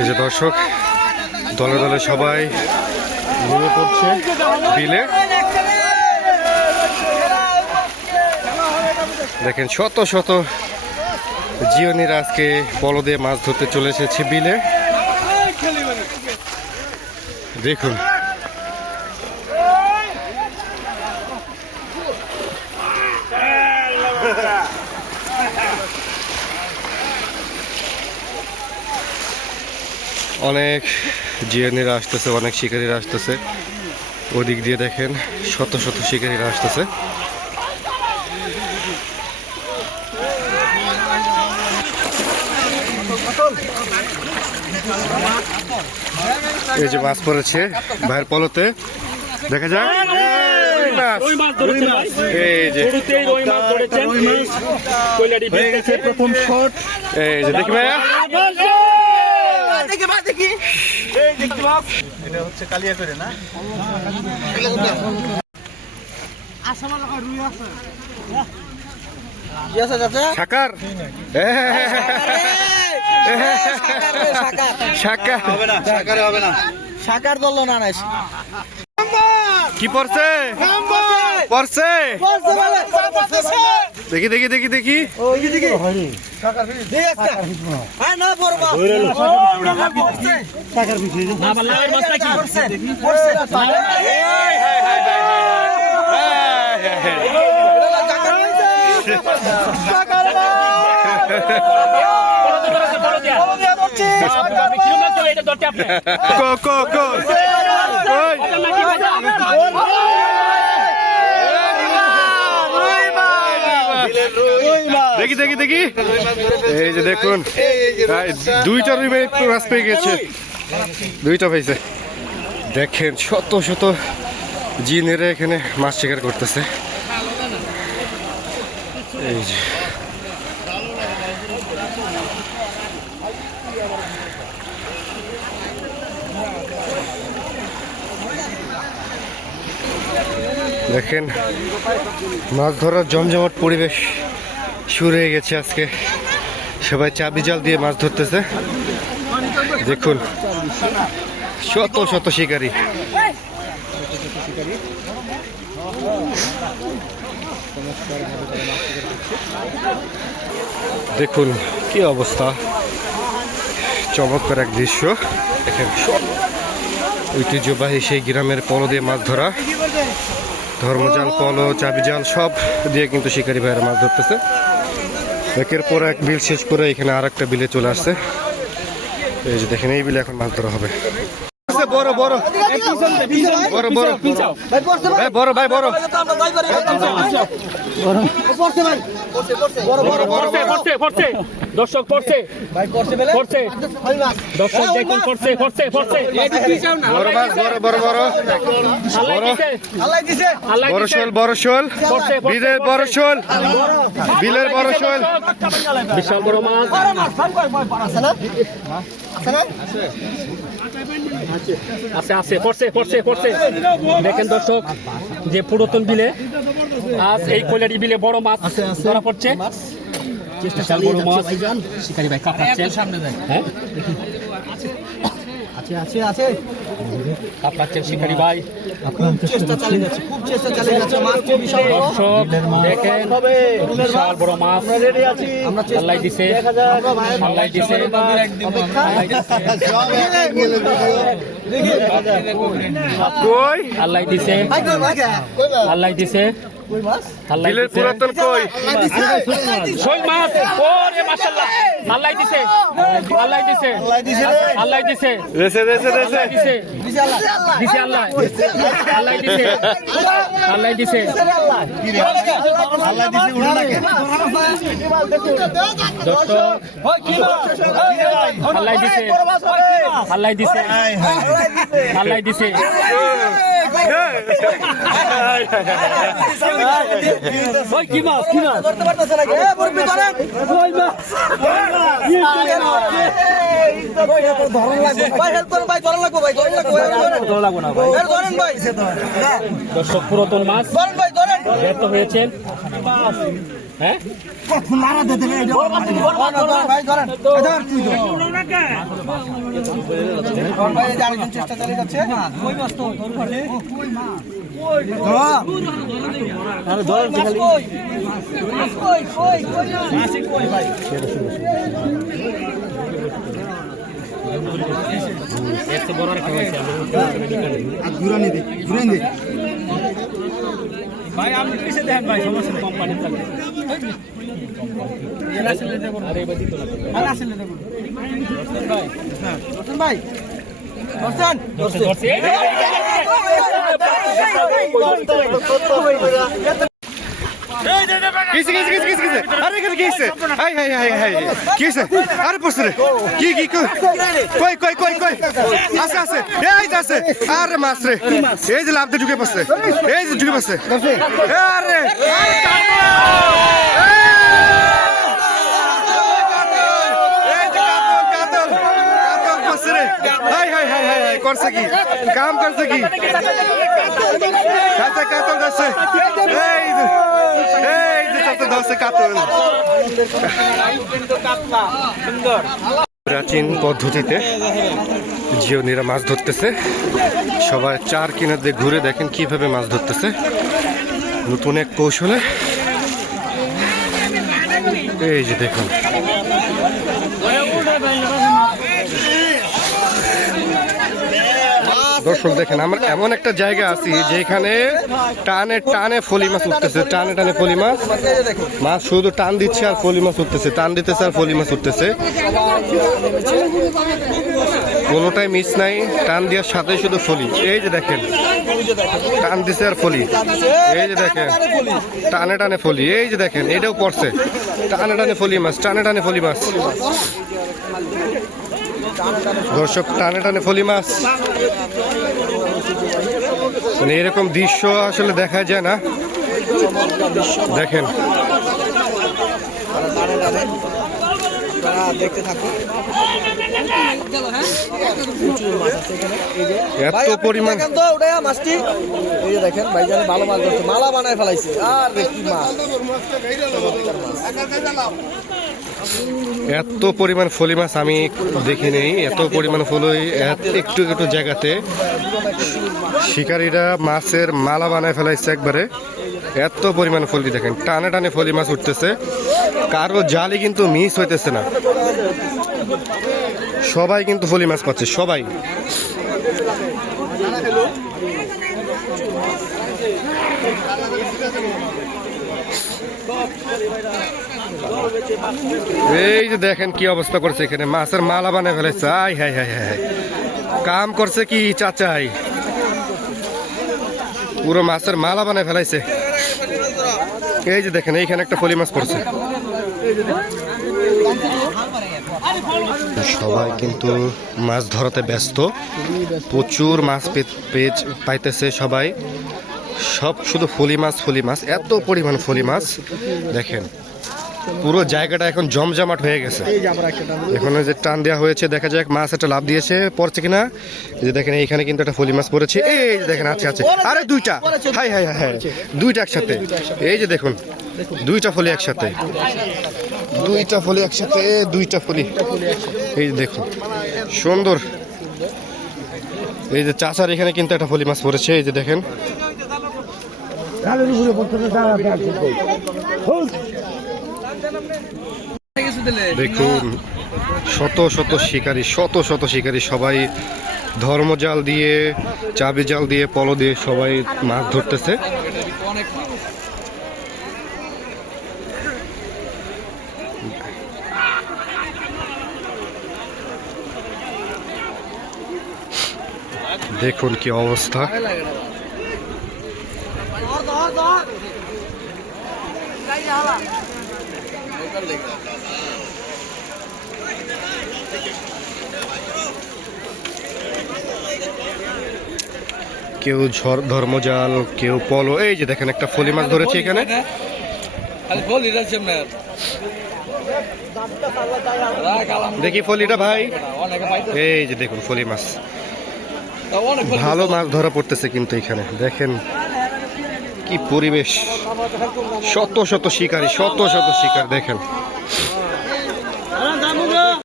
এই যে দর্শক, দলে দলে সবাই ঘুরে পড়ছে বিলে। দেখেন, শত শত জিওনিরা আজকে পলো দিয়ে মাছ ধরতে চলে এসেছে বিলে। দেখুন অনেক জিয়ানিরা আসতেছে অনেক শিকারীরা আসতেছে। ওদিক দিয়ে দেখেন শত শত শিকারীরা আসতেছে। এই যে মাছ পড়েছে ভাইয়ের পলতে। দেখা যাক। এই মাছ। ধরেছেন ভাই এই দেখি এটা হচ্ছে কালিয়া করে না সাকার সাকার হবে না সাকারে হবে না সাকার দল না নাই কি পড়ছে পড়ছে দেখি দেখি দেখি দেখি কি হাই, হাই, হাই, হাই, হাই, হাই, হাই। বড় দিয়া কিলো মাছ ধরে এটা ধরতে আপনি কো কো কো কই দেখি দেখি দেখি। এই যে দেখুন দুইটা রুই মাছ পেয়ে গেছে। দুইটা পেয়েছে। দেখেন, শত শত জিনেরা এখানে মাছ শিকার করতেছে। এই যে। দেখেন, মাছ ধরার জমজমাট পরিবেশ শুরু হয়ে গেছে আজকে। সবাই চাবি জাল দিয়ে মাছ ধরতেছে। দেখুন, শত শত শিকারী। দেখুন, কি অবস্থা। চমৎকার এক দৃশ্য। দেখেন, ঐতিহ্যবাহী সেই গ্রামের পলো দিয়ে মাছ ধরা। ধর্মজাল পলো চাবিজাল সব দিয়ে কিন্তু শিকারি ভাইয়েরা মাছ ধরতেছে। একের পর এক বিল শেষ করে এখানে আর বিলে চলে আসছে। এই যে দেখেন, এই বিলে এখন মাছ ধরা হবে। বড় বড়। বড় বড়। ভাই বড় ভাই বড়। বড় বড় পড়ছে পড়ছে পড়ছে দর্শক পড়ছে পড়ছে দর্শক দেখুন পড়ছে পড়ছে পড়ছে বড় মাছ বড় বড়। বড় বড় শোল বড় শোল। বিলের বড় শোল। বিলের বড় শোল। বিশাল বড় মাছ। আছে আছে পড়ছে করছে করছে দেখেন দর্শক যে পুরাতন বিলে আজ এই কয়লারি বিলে বড় মাছ ধরা পড়ছে। বিশাল বড় মাছ। শিকারি ভাই কাপড়াচ্ছেন হ্যাঁ? আছে আছে আছে। কাপড়াচ্ছেন শিকারি ভাই। চেষ্টা চালিয়ে যাচ্ছে খুব চেষ্টা চালিয়ে যাচ্ছে। মাছ খুব বিশাল দর্শক দেখেন বিশাল বড় মাছ। আমরা চেষ্টা আল্লাহ দিছে। আমরা আল্লাহ দিছে। কই? আল্লাহ দিছে। কই মাছ বিলের দিছে পুরাতন কই শোল মাছ ওরে মাশাআল্লাহ আল্লাহ দিছে আল্লাহ দিছে আল্লাহ দিছে রেসে রেসে রেসে দিছে দিছে আল্লাহ আল্লাহ দিছে আল্লাহ দিছে আল্লাহ দিছে উড়ে নাকি দর্শক আল্লাহ দিছে আল্লাহ দিছে আল্লাহ দিছে কি মাছ কি মাছ ধরেন কই মাছ ভাই ভাই ভাই ভাই ভাই দর্শক পুরাতন মাছ ধরেন ভাই ধরেন ব্যর্থ হয়েছেন হ্যাঁ? ভাই ধরেন ধর তুই ধর ভাই এই আরেকজন চেষ্টা চালিয়ে যাচ্ছে কই মাছ তো ধর ঘরে কই মাছ আরে ধরেন কই কই কই কই মাছ কই ভাই একটু বড় রাখা হয়েছে। ঘুরানি দে ঘুরানি দে ভাই আপনি কিসে দেখেন ভাই সমস্যা কোম্পানি থাকে আরে এবার দিত না আর আসলে দেখুন দর্শন ভাই দর্শন কিসে কিসে কিসে কিসে কিসে আরে কি হইছে হাই হাই হাই হাই। কি হইছে আরে পড়ছে রে। কি কি, কই? কই কই কই আছে আছে। এই আছে। আরে মাছ রে। এই যে লাভ ঢুকে পড়ছে। এই যে ঢুকে পড়ছে। আরে! হাই, করছে কি? কাম করছে কি? কাছে কাতল ধরছে এই এই যে চাচা ধরছে কাতল প্রাচীন পদ্ধতিতে জিওনিরা মাছ ধরতেছে। সবাই চার কিনার দিয়ে ঘুরে দেখেন কীভাবে মাছ ধরতেছে। নতুন এক কৌশলে। এই যে দেখুন। দর্শক দেখেন, আমরা এমন একটা জায়গা আছি যেখানে টানে টানে ফলি মাছ উঠতেছে, টানে টানে ফলি মাছ। মাছ শুধু টান দিচ্ছে আর ফলি মাছ উঠতেছে, টান দিতেছে আর ফলি মাছ উঠতেছে। কোনোটাই মিস নাই, টান দেওয়ার সাথে শুধু ফলি। এই যে দেখেন, টান দিছে আর ফলি। এই যে দেখেন, টানে টানে ফলি, এই যে দেখেন, এটাও পড়ছে। টানে টানে ফলি মাছ, টানে টানে ফলি মাছ। দর্শক টানে টানে ফলি মাছ। মানে এরকম দৃশ্য আসলে দেখা যায় না। দেখেন। এত পরিমাণ মাছটি এই যে ভালো মাছ মালা বানায় ফেলাইছে। আর কি মাছ। এত পরিমাণ ফলি মাছ আমি দেখি নেই, এত পরিমাণ ফলই একটু একটু জায়গাতে। শিকারীরা মাছের মালা বানায় ফেলাইছে একবারে। এত পরিমাণ ফলি দেখেন, টানে টানে ফলি মাছ উঠতেছে। কারও জালি কিন্তু মিস হইতেছে না। সবাই কিন্তু ফলি মাছ পাচ্ছে, সবাই। এই যে দেখেন কি অবস্থা করছে এখানে, মাছের মালা বানায় ফেলেছে। আই, হাই হাই হাই কাম করছে কি চাচাই? পুরো মাছের মালা বানায় ফেলাইছে। এই যে দেখেন, এইখানে একটা ফলি মাছ পড়ছে। সবাই কিন্তু মাছ ধরাতে ব্যস্ত। প্রচুর মাছ পাইতেছে সবাই। সব শুধু ফলি মাছ ফলি মাছ, এত পরিমাণ ফলি মাছ। দেখেন, পুরো জায়গাটা এখন জমজমাট হয়ে গেছে। এখন যে টান দেওয়া হয়েছে, দেখা যাক মাছ একটা লাভ দিয়েছে, পড়ছে কিনা। যে দেখেন, এইখানে কিন্তু একটা ফলি মাছ পড়েছে। এই যে দেখেন, আছে আছে। আরে দুইটা। হাই হাই হাই। দুইটা একসাথে। এই যে দেখুন, দুইটা ফলি একসাথে। দুইটা ফলি একসাথে, দুইটা ফলি। এই যে দেখুন, সুন্দর। এই যে চাচার এখানে কিন্তু একটা ফলি মাছ পড়েছে। এই যে দেখেন দেখুন, শত শত শিকারী, শত শত শিকারী সবাই ধর্মজাল দিয়ে, চাবি জাল দিয়ে, পলো দিয়ে সবাই মাছ ধরতেছে। দেখুন কি অবস্থা। কেউ ঝড়, ধর্মজাল, কেউ পলো, এই যে দেখেন একটা ফলি মাছ ধরেছে এখানে। দেখি ফলিটা ভাই। এই যে দেখুন, ফলি মাছ। ভালো মাছ ধরা পড়তেছে কিন্তু এখানে, দেখেন। কি পরিবেশ? শত শত শিকারী শত শত শিকার দেখেন।